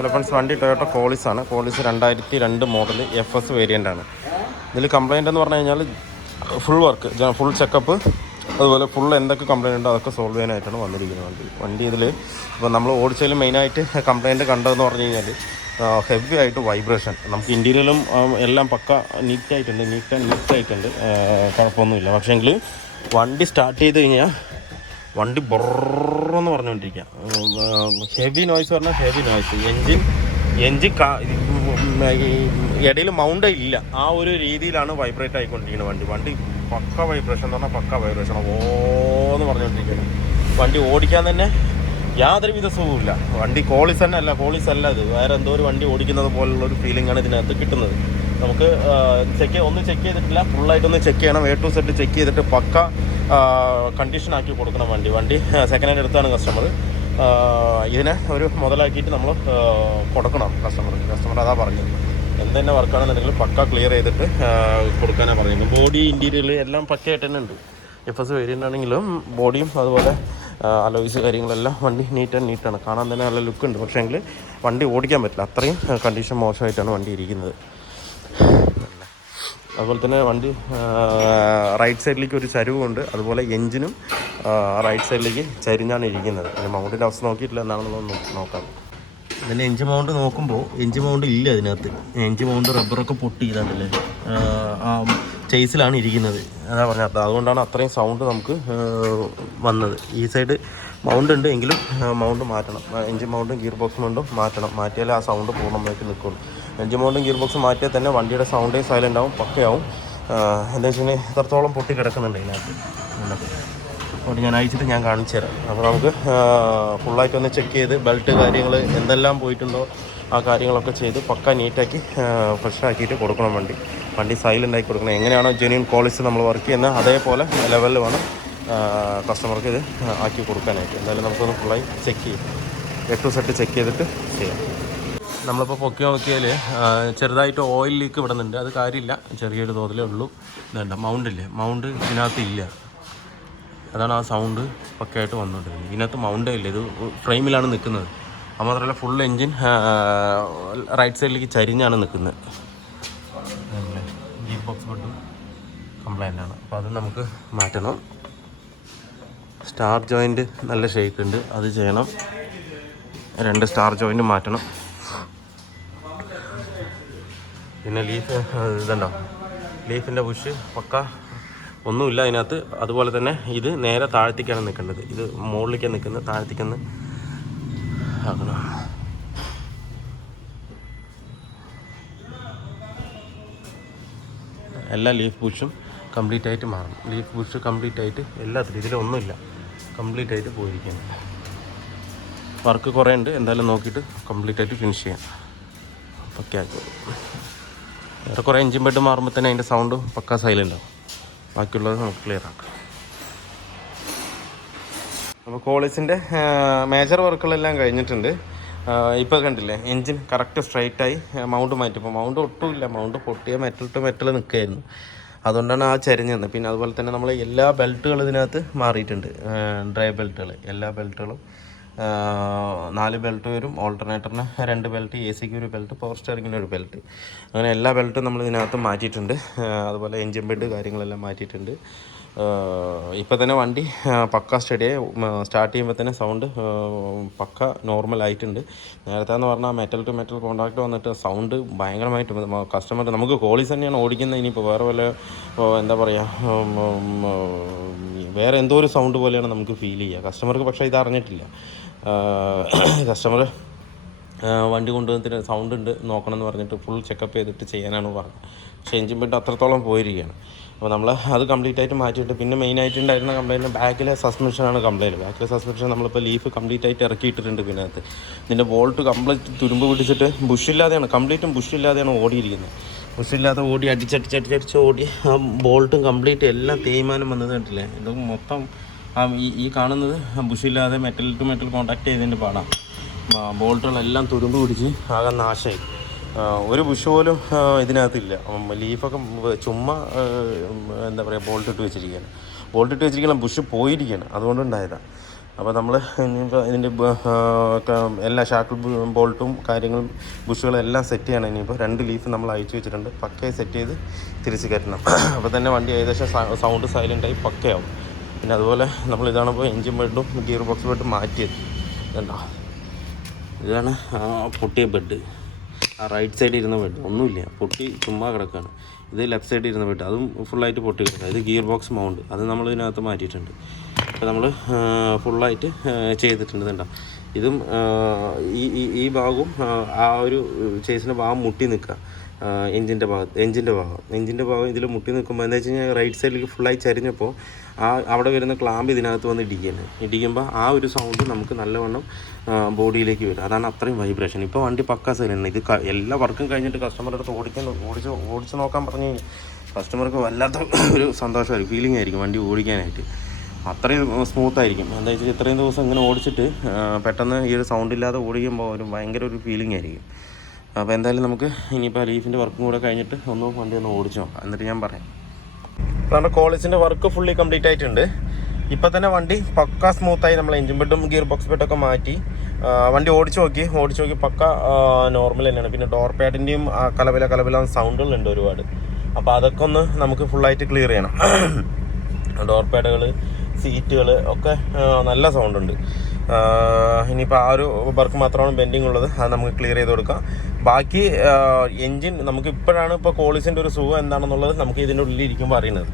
Hello friends, വണ്ടി Toyota Qualis ആണ്. Qualis 2002 model FS variant ആണ്. ഇതിൽ കംപ്ലയിൻ്റ് എന്ന് പറഞ്ഞു കഴിഞ്ഞാൽ ഫുൾ വർക്ക്, ഫുൾ ചെക്കപ്പ്, അതുപോലെ ഫുൾ എന്തൊക്കെ കംപ്ലയിൻ്റ് ഉണ്ടോ അതൊക്കെ സോൾവ് ചെയ്യാനായിട്ടാണ് വന്നിരിക്കുന്നത് വണ്ടി. ഇതിൽ ഇപ്പോൾ നമ്മൾ ഓടിച്ചതിൽ മെയിനായിട്ട് കംപ്ലയിൻറ്റ് കണ്ടതെന്ന് പറഞ്ഞു കഴിഞ്ഞാൽ ഹെവി ആയിട്ട് വൈബ്രേഷൻ. നമുക്ക് ഇൻറ്റീരിയലും എല്ലാം പക്ക നീറ്റായിട്ടുണ്ട്, കുഴപ്പമൊന്നുമില്ല. പക്ഷേങ്കിൽ വണ്ടി സ്റ്റാർട്ട് ചെയ്ത് കഴിഞ്ഞാൽ വണ്ടി ബൊറെന്ന് പറഞ്ഞുകൊണ്ടിരിക്കുക. ഹെവി നോയ്സ് പറഞ്ഞാൽ ഹെവി നോയ്സ്. എൻജിൻ ഇടയിൽ മൗണ്ട് ഇല്ല, ആ ഒരു രീതിയിലാണ് വൈബ്രേറ്റ് ആയിക്കൊണ്ടിരിക്കുന്നത് വണ്ടി. പക്ക വൈബ്രേഷൻ എന്ന് പറഞ്ഞാൽ പക്ക വൈബ്രേഷൻ ഓന്ന് പറഞ്ഞുകൊണ്ടിരിക്കുകയാണ്. വണ്ടി ഓടിക്കാൻ തന്നെ യാതൊരുവിധ സുഖമില്ല. വണ്ടി കോളിസ് അല്ല ഇത് വേറെ എന്തോ ഒരു വണ്ടി ഓടിക്കുന്നത് പോലുള്ളൊരു ഫീലിംഗാണ് ഇതിനകത്ത് കിട്ടുന്നത്. നമുക്ക് ഒന്നും ചെക്ക് ചെയ്തിട്ടില്ല, ഫുള്ളായിട്ടൊന്ന് ചെക്ക് ചെയ്യണം. A to Z ചെക്ക് ചെയ്തിട്ട് പക്ക കണ്ടീഷൻ ആക്കി കൊടുക്കണം വണ്ടി. സെക്കൻഡ് ഹാൻഡ് എടുത്താണ് കസ്റ്റമർ. ഇതിനെ ഒരു മുതലാക്കിയിട്ട് നമ്മൾ കൊടുക്കണം കസ്റ്റമർ അതാ പറഞ്ഞത്. എന്തെന്നെ വർക്കാണെന്നുണ്ടെങ്കിൽ പക്ക ക്ലിയർ ചെയ്തിട്ട് കൊടുക്കാനാണ് പറയുന്നത്. ബോഡി ഇൻറ്റീരിയൽ എല്ലാം പക്കയായിട്ട് തന്നെ ഉണ്ട്. FS വേരിയൻ്റ് ആണെങ്കിലും ബോഡിയും അതുപോലെ അലോയ്സ് കാര്യങ്ങളെല്ലാം വണ്ടി നീറ്റാണ്. കാണാൻ തന്നെ നല്ല ലുക്കുണ്ട്. പക്ഷേങ്കിൽ വണ്ടി ഓടിക്കാൻ പറ്റില്ല, അത്രയും കണ്ടീഷൻ മോശമായിട്ടാണ് വണ്ടി ഇരിക്കുന്നത്. അതുപോലെ തന്നെ വണ്ടി റൈറ്റ് സൈഡിലേക്ക് ഒരു ചരിവുണ്ട്. അതുപോലെ എൻജിനും റൈറ്റ് സൈഡിലേക്ക് ചരിഞ്ഞാണ് ഇരിക്കുന്നത്. പിന്നെ മൗണ്ടിൻ്റെ അവസ്ഥ നോക്കിയിട്ടില്ല, എന്താണെന്നുള്ളത് നോക്കാം. ഇതിൻ്റെ എൻജിൻ മൗണ്ട് നോക്കുമ്പോൾ എൻജിൻ മൗണ്ട് ഇല്ല അതിനകത്ത്. എൻജിൻ മൗണ്ട് റബ്ബറൊക്കെ പൊട്ടി ഇതാണ്ടല്ലേ, ആ ചേസിലാണ് ഇരിക്കുന്നത്. അതാ പറഞ്ഞത്, അതുകൊണ്ടാണ് അത്രയും സൗണ്ട് നമുക്ക് വന്നത്. ഈ സൈഡ് മൗണ്ട് ഉണ്ട് എങ്കിലും മൗണ്ട് മാറ്റണം. എൻജിൻ മൗണ്ടും ഗിയർ ബോക്സ് മൗണ്ടും മാറ്റിയാലേ ആ സൗണ്ട് പൂർണ്ണമായിട്ട് നിൽക്കുള്ളൂ. എൻജിൻ മൗണ്ടും ഗിയർ ബോക്സും മാറ്റിയാൽ തന്നെ വണ്ടിയുടെ സൗണ്ടേ സൈലൻ്റ് ആവും, പക്കയാവും. എന്താ വെച്ച് കഴിഞ്ഞാൽ ഇത്രത്തോളം പൊട്ടി കിടക്കുന്നുണ്ട് ഇതിനകത്ത്. അതുകൊണ്ട് ഞാൻ അയച്ചിട്ട് ഞാൻ കാണിച്ചു തരാം. അപ്പോൾ നമുക്ക് ഫുള്ളായിട്ടൊന്ന് ചെക്ക് ചെയ്ത് ബെൽറ്റ് കാര്യങ്ങൾ എന്തെല്ലാം പോയിട്ടുണ്ടോ ആ കാര്യങ്ങളൊക്കെ ചെയ്ത് പക്ക നീറ്റാക്കി ഫ്രഷാക്കിയിട്ട് കൊടുക്കണം വണ്ടി സൈലൻ്റ് ആക്കി കൊടുക്കണം. എങ്ങനെയാണോ ജെന്യൂൻ കോളിസ് നമ്മൾ വർക്ക് ചെയ്യുന്നത് അതേപോലെ ലെവലിൽ വേണം കസ്റ്റമർക്ക് ഇത് ആക്കി കൊടുക്കാനായിട്ട്. എന്തായാലും നമുക്കൊന്ന് ഫുള്ളായി ചെക്ക് ചെയ്യും, A to Z ചെക്ക് ചെയ്തിട്ട് ചെയ്യാം. നമ്മളിപ്പോൾ പൊക്കി നോക്കിയാൽ ചെറുതായിട്ട് ഓയിൽ ലീക്ക് വിടുന്നുണ്ട്. അത് കാര്യമില്ല, ചെറിയൊരു തോതിലേ ഉള്ളൂ. ഇതുണ്ട് മൗണ്ട് ഇതിനകത്ത് ഇല്ല. അതാണ് ആ സൗണ്ട് പക്കയായിട്ട് വന്നുകൊണ്ടിരിക്കുന്നത്. ഇതിനകത്ത് മൗണ്ടേ ഇല്ല, ഇത് ഫ്രെയിമിലാണ് നിൽക്കുന്നത്. അത് മാത്രമല്ല ഫുൾ എൻജിൻ റൈറ്റ് സൈഡിലേക്ക് ചരിഞ്ഞാണ് നിൽക്കുന്നത്. ഗിയർ ബോക്സ് ബെഡും കംപ്ലൈൻ്റ് ആണ്, അപ്പോൾ അത് നമുക്ക് മാറ്റണം. സ്റ്റാർ ജോയിൻറ്റ് നല്ല ഷേക്ക് ഉണ്ട്, അത് ചെയ്യണം. 2 സ്റ്റാർ ജോയിൻറ്റ് മാറ്റണം. പിന്നെ ലീഫിൻ്റെ ബുഷ് പക്ക ഒന്നുമില്ല അതിനകത്ത്. അതുപോലെ തന്നെ ഇത് നേരെ താഴത്തേക്കാണ് നിൽക്കേണ്ടത്, ഇത് മുകളിലേക്കാണ് നിൽക്കുന്നത്, താഴത്തേക്കൊന്ന് ആക്കണം. എല്ലാ ലീഫ് ബുഷും കംപ്ലീറ്റ് ആയിട്ട് മാറണം. ലീഫ് ബുഷ് കംപ്ലീറ്റ് ആയിട്ട് എല്ലാത്തിലും, ഇതിലൊന്നുമില്ല, കംപ്ലീറ്റ് ആയിട്ട് പോയിരിക്കുകയാണ്. വർക്ക് കുറേ ഉണ്ട്, എന്തായാലും നോക്കിയിട്ട് കംപ്ലീറ്റ് ആയിട്ട് ഫിനിഷ് ചെയ്യാം. പക്ക ആക്കും. വേറെ കുറേ എൻജിൻ ബെഡ് മാറുമ്പോൾ തന്നെ അതിൻ്റെ സൗണ്ട് പക്ക സൈലൻ്റ് ആവും. ബാക്കിയുള്ളത് നമുക്ക് ക്ലിയർ ആക്കാം. അപ്പോൾ കോളിസിൻ്റെ മേജർ വർക്കുകളെല്ലാം കഴിഞ്ഞിട്ടുണ്ട്. ഇപ്പോൾ കണ്ടില്ലേ, എൻജിൻ കറക്റ്റ് സ്ട്രൈറ്റായി. മൗണ്ട് മാറ്റിയപ്പോൾ മൗണ്ട് ഒട്ടുമില്ല, മൗണ്ട് പൊട്ടിയ മെറ്റൽ ടു മെറ്റൽ നിൽക്കുകയായിരുന്നു. അതുകൊണ്ടാണ് ആ ചരിഞ്ഞത്. പിന്നെ അതുപോലെ തന്നെ നമ്മൾ എല്ലാ ബെൽറ്റുകളും ഇതിനകത്ത് മാറിയിട്ടുണ്ട്. ഡ്രൈ ബെൽറ്റുകൾ, എല്ലാ ബെൽറ്റുകളും 4 ബെൽറ്റ് വരും. ഓൾട്ടർനേറ്ററിന് 2 ബെൽറ്റ്, AC-ക്ക് 1 ബെൽറ്റ്, പവർ സ്റ്റിയറിങ്ങിന് 1 ബെൽറ്റ്. അങ്ങനെ എല്ലാ ബെൽറ്റും നമ്മൾ ഇതിനകത്ത് മാറ്റിയിട്ടുണ്ട്. അതുപോലെ എൻജിൻ ബെഡ് കാര്യങ്ങളെല്ലാം മാറ്റിയിട്ടുണ്ട്. ഇപ്പോൾ തന്നെ വണ്ടി പക്ക സ്റ്റഡിയായി. സ്റ്റാർട്ട് ചെയ്യുമ്പോൾ തന്നെ സൗണ്ട് പക്ക നോർമലായിട്ടുണ്ട്. നേരത്തെ എന്ന് പറഞ്ഞാൽ മെറ്റൽ ടു മെറ്റൽ കോൺടാക്റ്റ് വന്നിട്ട് സൗണ്ട് ഭയങ്കരമായിട്ട് കസ്റ്റമർ നമുക്ക് കോളീസ് തന്നെയാണ് ഓടിക്കുന്നത്. ഇനിയിപ്പോൾ വേറെ വല്ല എന്താ പറയുക, വേറെ എന്തോ ഒരു സൗണ്ട് പോലെയാണ് നമുക്ക് ഫീൽ ചെയ്യുക. കസ്റ്റമർക്ക് പക്ഷേ ഇത് അറിഞ്ഞിട്ടില്ല. കസ്റ്റമർ വണ്ടി കൊണ്ടുവന്നിട്ട് സൗണ്ട് ഉണ്ട് നോക്കണം എന്ന് പറഞ്ഞിട്ട് ഫുൾ ചെക്കപ്പ് ചെയ്തിട്ട് ചെയ്യാനാണ് പറഞ്ഞത്. പക്ഷേ എൻജിൻ ബെഡ് അത്രത്തോളം പോയിരിക്കുകയാണ്. അപ്പോൾ നമ്മൾ അത് കംപ്ലീറ്റ് ആയിട്ട് മാറ്റിയിട്ട് പിന്നെ മെയിനായിട്ടുണ്ടായിരുന്ന കംപ്ലയിൻറ്റ് ബാക്കിലെ സസ്പെൻഷനാണ് കംപ്ലയിൻറ്റ്. ബാക്കിലെ സസ്പെൻഷൻ നമ്മളിപ്പോൾ ലീഫ് കംപ്ലീറ്റ് ആയിട്ട് ഇറക്കിയിട്ടിട്ടുണ്ട്. പിന്നെ അത് ഇതിൻ്റെ ബോൾട്ട് കംപ്ലീറ്റ് തുരുമ്പ് പിടിച്ചിട്ട് കംപ്ലീറ്റും ബുഷില്ലാതെയാണ് ഓടിയിരിക്കുന്നത്. ബുഷില്ലാതെ ഓടി അടിച്ചടിച്ച് ഓടി ആ ബോൾട്ടും കംപ്ലീറ്റ് എല്ലാം തേയ്മാനം വന്നത് കണ്ടില്ലേ. ഇത് മൊത്തം ഈ കാണുന്നത് ബുഷില്ലാതെ മെറ്റൽ ടു മെറ്റൽ കോൺടാക്ട് ചെയ്തതിൻ്റെ പാടാണ്. ബോൾട്ടുകളെല്ലാം തുരുമ്പ് പിടിച്ച് ആകെ നാശമായി. ഒരു ബുഷ് പോലും ഇതിനകത്തില്ല. ലീഫൊക്കെ ചുമ്മാ എന്താ പറയുക ബോൾട്ട് ഇട്ട് വെച്ചിരിക്കുകയാണ്. ബുഷ് പോയിരിക്കുകയാണ്, അതുകൊണ്ടുണ്ടായതാണ്. അപ്പോൾ നമ്മൾ ഇനിയിപ്പോൾ ഇതിൻ്റെ എല്ലാ ഷാക്കിൾ ബോൾട്ടും കാര്യങ്ങളും ബുഷുകളും എല്ലാം സെറ്റ് ചെയ്യണം. ഇനിയിപ്പോൾ 2 ലീഫ് നമ്മൾ അയച്ചു വെച്ചിട്ടുണ്ട്, പക്കയെ സെറ്റ് ചെയ്ത് തിരിച്ച് കയറ്റണം. അപ്പോൾ തന്നെ വണ്ടി ഏകദേശം സൗണ്ട് സൈലൻ്റായി പക്കയാവും. പിന്നെ അതുപോലെ നമ്മൾ ഇതാണിപ്പോൾ എൻജിൻ ബെഡും ഗിയർ ബോക്സ് ബെഡും മാറ്റിയത്. ഇതുണ്ടോ, ഇതാണ് പൊട്ടിയ ബെഡ്. ആ റൈറ്റ് സൈഡിൽ ഇരുന്ന ബെഡ് ഒന്നുമില്ല, പൊട്ടി ചുമ്മാ കിടക്കുകയാണ്. ഇത് ലെഫ്റ്റ് സൈഡിൽ ഇരുന്ന ബെഡ്, അതും ഫുള്ളായിട്ട് പൊട്ടി കിടക്കുക. ഇത് ഗിയർ ബോക്സ് മൗണ്ട്, അത് നമ്മൾ ഇതിനകത്ത് മാറ്റിയിട്ടുണ്ട്. അപ്പോൾ നമ്മൾ ഫുള്ളായിട്ട് ചെയ്തിട്ടുണ്ട്. ഇതുണ്ടോ, ഇതും ഈ ഭാഗവും ആ ഒരു ചേസിൻ്റെ ഭാഗം മുട്ടി നിൽക്കുക. എഞ്ചിൻ്റെ ഭാഗം ഇതിൽ മുട്ടി നിൽക്കുമ്പോൾ എന്താ വെച്ച് കഴിഞ്ഞാൽ റൈറ്റ് സൈഡിലേക്ക് ഫുള്ളായി ചരിഞ്ഞപ്പോൾ അവിടെ വരുന്ന ക്ലാമ്പ് ഇതിനകത്ത് വന്ന് ഇടിക്കുമ്പോൾ ആ ഒരു സൗണ്ട് നമുക്ക് നല്ലവണ്ണം ബോഡിയിലേക്ക് വരും. അതാണ് അത്രയും വൈബ്രേഷൻ. ഇപ്പോൾ വണ്ടി പക്കാ സൈലൻ്റ്. ഇത് എല്ലാ വർക്കും കഴിഞ്ഞിട്ട് കസ്റ്റമറുടെ അടുത്ത് ഓടിച്ച് നോക്കാൻ പറഞ്ഞു കഴിഞ്ഞാൽ കസ്റ്റമർക്ക് വല്ലാത്ത ഒരു സന്തോഷമായിരിക്കും, ഫീലിംഗ് ആയിരിക്കും വണ്ടി ഓടിക്കാനായിട്ട്. അത്രയും സ്മൂത്തായിരിക്കും. എന്താ വെച്ചാൽ ഇത്രയും ദിവസം ഇങ്ങനെ ഓടിച്ചിട്ട് പെട്ടെന്ന് ഈ ഒരു സൗണ്ട് ഇല്ലാതെ ഓടിക്കുമ്പോൾ ഒരു ഭയങ്കര ഒരു ഫീലിംഗ് ആയിരിക്കും. അപ്പോൾ എന്തായാലും നമുക്ക് ഇനിയിപ്പോൾ ലീഫിൻ്റെ വർക്കും കൂടെ കഴിഞ്ഞിട്ട് വണ്ടി ഒന്ന് ഓടിച്ച് നോക്കാം, എന്നിട്ട് ഞാൻ പറയാം. നമ്മുടെ ക്വാളിസിൻ്റെ വർക്ക് ഫുള്ളി കംപ്ലീറ്റ് ആയിട്ടുണ്ട്. ഇപ്പോൾ തന്നെ വണ്ടി പക്ക സ്മൂത്തായി. നമ്മൾ എഞ്ചിൻ ബെഡും ഗിയർ ബോക്സ് ബെഡൊക്കെ മാറ്റി വണ്ടി ഓടിച്ച് നോക്കി പക്ക നോർമൽ തന്നെയാണ്. പിന്നെ ഡോർ പാഡിൻ്റെയും കലബില സൗണ്ടുകളുണ്ട് ഒരുപാട്. അപ്പോൾ അതൊക്കെ ഒന്ന് നമുക്ക് ഫുള്ളായിട്ട് ക്ലിയർ ചെയ്യണം. ഡോർ പാഡുകൾ, സീറ്റുകൾ ഒക്കെ നല്ല സൗണ്ടുണ്ട്. ഇനിയിപ്പോൾ ആ ഒരു വർക്ക് മാത്രമാണ് പെൻഡിങ് ഉള്ളത്, അത് നമുക്ക് ക്ലിയർ ചെയ്ത് കൊടുക്കാം. ബാക്കി എൻജിൻ നമുക്ക് ഇപ്പോഴാണ് ഇപ്പോൾ ക്വാളിസിൻ്റെ ഒരു സുഖം എന്താണെന്നുള്ളത് നമുക്ക് ഇതിൻ്റെ ഉള്ളിൽ ഇരിക്കുമ്പോൾ അറിയുന്നത്.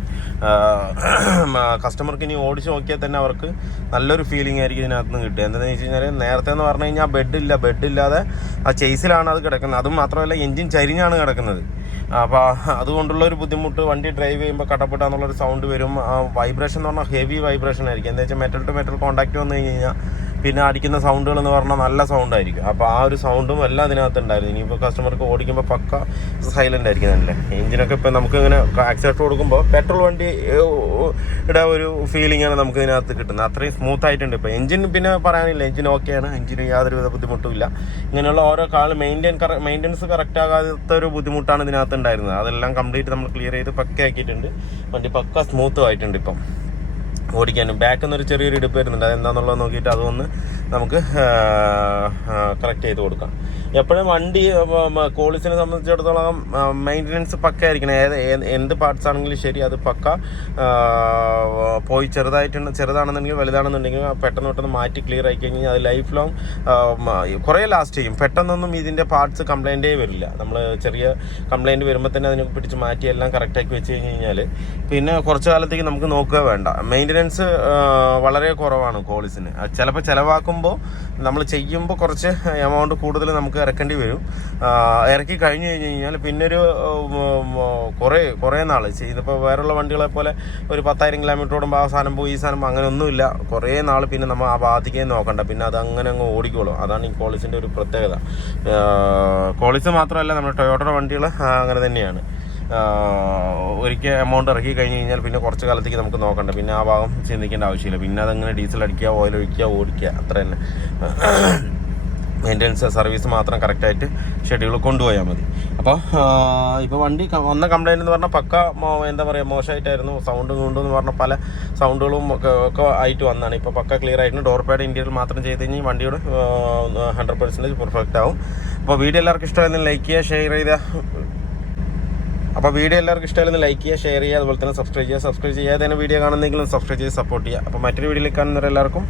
കസ്റ്റമർക്ക് ഇനി ഓടിച്ച് നോക്കിയാൽ തന്നെ അവർക്ക് നല്ലൊരു ഫീലിംഗ് ആയിരിക്കും ഇതിനകത്ത് നിന്ന് കിട്ടുക. എന്താണെന്ന് വെച്ച് കഴിഞ്ഞാൽ നേരത്തെ എന്ന് പറഞ്ഞു കഴിഞ്ഞാൽ ബെഡില്ലാതെ ആ ചേസിലാണ് അത് കിടക്കുന്നത്. അതും മാത്രമല്ല എൻജിൻ ചരിഞ്ഞാണ് കിടക്കുന്നത്. അപ്പോൾ അതുകൊണ്ടുള്ള ഒരു ബുദ്ധിമുട്ട്, വണ്ടി ഡ്രൈവ് ചെയ്യുമ്പോൾ കടപ്പെട്ടാന്നുള്ളൊരു സൗണ്ട് വരും. വൈബ്രേഷൻ എന്ന് പറഞ്ഞാൽ ഹെവി വൈബ്രേഷൻ ആയിരിക്കും. എന്താ വെച്ചാൽ മെറ്റൽ ടു മെറ്റൽ കോൺടാക്റ്റ് വന്നു കഴിഞ്ഞാൽ പിന്നെ അടിക്കുന്ന സൗണ്ടുകൾ എന്ന് പറഞ്ഞാൽ നല്ല സൗണ്ടായിരിക്കും. അപ്പോൾ ആ ഒരു സൗണ്ടും എല്ലാം അതിനകത്ത് ഉണ്ടായിരുന്നു. ഇനിയിപ്പോൾ കസ്റ്റമർക്ക് ഓടിക്കുമ്പോൾ പക്ക സൈലൻ്റ് ആയിരിക്കുന്നതല്ലേ. എഞ്ചിനൊക്കെ ഇപ്പോൾ നമുക്ക് ഇങ്ങനെ ആക്സിലേറ്റർ കൊടുക്കുമ്പോൾ പെട്രോൾ വണ്ടിയുടെ ഒരു ഫീലിംഗാണ് നമുക്ക് ഇതിനകത്ത് കിട്ടുന്നത്. അത്രയും സ്മൂത്ത് ആയിട്ടുണ്ട് ഇപ്പോൾ എഞ്ചിൻ. പിന്നെ പറയാനില്ല, എഞ്ചിൻ ഓക്കെയാണ്, എഞ്ചിന് യാതൊരുവിധ ബുദ്ധിമുട്ടും ഇല്ല. ഇങ്ങനെയുള്ള ഓരോ മെയിൻ്റെനൻസ് കറക്റ്റ് ആകാത്ത ഒരു ബുദ്ധിമുട്ടാണ് ഇതിനകത്ത് ഉണ്ടായിരുന്നത്. അതെല്ലാം കംപ്ലീറ്റ് നമ്മൾ ക്ലിയർ ചെയ്ത് പക്കയാക്കിയിട്ടുണ്ട്. വണ്ടി പക്ക സ്മൂത്തും ആയിട്ടുണ്ട് ഇപ്പം ഓടിക്കാനും. ബാക്കിൽ നിന്നൊരു ചെറിയൊരു ഇടുപ്പ് വരുന്നുണ്ട്, അതെന്താണെന്നുള്ളത് നോക്കിയിട്ട് അതൊന്ന് നമുക്ക് കറക്റ്റ് ചെയ്ത് കൊടുക്കാം. എപ്പോഴും വണ്ടി ക്വാളിസിനെ സംബന്ധിച്ചിടത്തോളം മെയിൻ്റനൻസ് പക്ക ആയിരിക്കണം. എന്ത് പാർട്സ് ആണെങ്കിലും ശരി, അത് പക്ക പോയി ചെറുതാണെന്നുണ്ടെങ്കിൽ വലുതാണെന്നുണ്ടെങ്കിൽ പെട്ടെന്ന് മാറ്റി ക്ലിയർ ആയി കഴിഞ്ഞാൽ അത് ലൈഫ് ലോങ് കുറേ ലാസ്റ്റ് ചെയ്യും. പെട്ടെന്നൊന്നും ഇതിൻ്റെ പാർട്സ് കംപ്ലൈൻറ്റേ വരില്ല. നമ്മൾ ചെറിയ കംപ്ലൈൻറ്റ് വരുമ്പോൾ തന്നെ അതിനെ പിടിച്ച് മാറ്റി എല്ലാം കറക്റ്റാക്കി വെച്ച് കഴിഞ്ഞാൽ പിന്നെ കുറച്ച് കാലത്തേക്ക് നമുക്ക് നോക്കുക വേണ്ട. മെയിൻ്റനൻസ് വളരെ കുറവാണ് ക്വാളിസിന്. ചിലപ്പോൾ ചിലവാക്കുമ്പോൾ നമ്മൾ ചെയ്യുമ്പോൾ കുറച്ച് എമൗണ്ട് കൂടുതൽ നമുക്ക് ഇറക്കേണ്ടി വരും. ഇറക്കി കഴിഞ്ഞ് കഴിഞ്ഞാൽ പിന്നൊരു കുറേ നാൾ ചെയ്തപ്പോൾ വേറെയുള്ള വണ്ടികളെ പോലെ ഒരു 10,000 കിലോമീറ്റർ ഓടുമ്പോൾ ആ സാധനം പോയി ഈ സാധനം അങ്ങനെ ഒന്നുമില്ല. കുറേ നാൾ പിന്നെ നമ്മൾ ആ ബാധിക്കുകയും നോക്കണ്ട, പിന്നെ അത് അങ്ങനെ അങ്ങ് ഓടിക്കോളും. അതാണ് ഈ ക്വാളിസിൻ്റെ ഒരു പ്രത്യേകത. ക്വാളിസ് മാത്രമല്ല, നമ്മുടെ ടൊയോട്ടയുടെ വണ്ടികൾ അങ്ങനെ തന്നെയാണ്. ഒരിക്കൽ എമൗണ്ട് ഇറക്കി കഴിഞ്ഞ് കഴിഞ്ഞാൽ പിന്നെ കുറച്ച് കാലത്തേക്ക് നമുക്ക് നോക്കണ്ട, പിന്നെ ആ ഭാഗം ചിന്തിക്കേണ്ട ആവശ്യമില്ല. പിന്നെ അതങ്ങനെ ഡീസൽ അടിക്കുക, ഓയിൽ ഒഴിക്കുക, ഓടിക്കുക, അത്ര തന്നെ. മെയിൻ്റനൻസ് സർവീസ് മാത്രം കറക്റ്റായിട്ട് ഷെഡ്യൂൾ കൊണ്ടുപോയാൽ മതി. അപ്പോൾ ഇപ്പോൾ വണ്ടി വന്ന കംപ്ലൈൻറ്റ് എന്ന് പറഞ്ഞാൽ പക്ക എന്താ പറയുക മോശമായിട്ടായിരുന്നു. സൗണ്ടും കൊണ്ടെന്ന് പറഞ്ഞാൽ പല സൗണ്ടുകളും ഒക്കെ ആയിട്ട് വന്നതാണ്. ഇപ്പോൾ പക്ക ക്ലിയർ ആയിട്ട് ഡോർ പാഡ് ഇൻറ്റീരിയർ മാത്രം ചെയ്ത് കഴിഞ്ഞാൽ വണ്ടിയുടെ 100% പെർഫെക്റ്റ് ആവും. അപ്പോൾ വീഡിയോ എല്ലാവർക്കും ഇഷ്ടമായിരുന്നു ലൈക്ക് ചെയ്യുക, ഷെയർ ചെയ്യുക. ലൈക്ക് ചെയ്യുക, ഷെയർ ചെയ്യുക, അതുപോലെ തന്നെ സബ്സ്ക്രൈബ് ചെയ്യാതെ തന്നെ വീഡിയോ കാണുന്നെങ്കിലും സബ്സ്ക്രൈബ് ചെയ്ത് സപ്പോർട്ട് ചെയ്യുക. അപ്പോൾ മറ്റൊരു വീഡിയോയിൽ കാണുന്നവരെല്ലാവർക്കും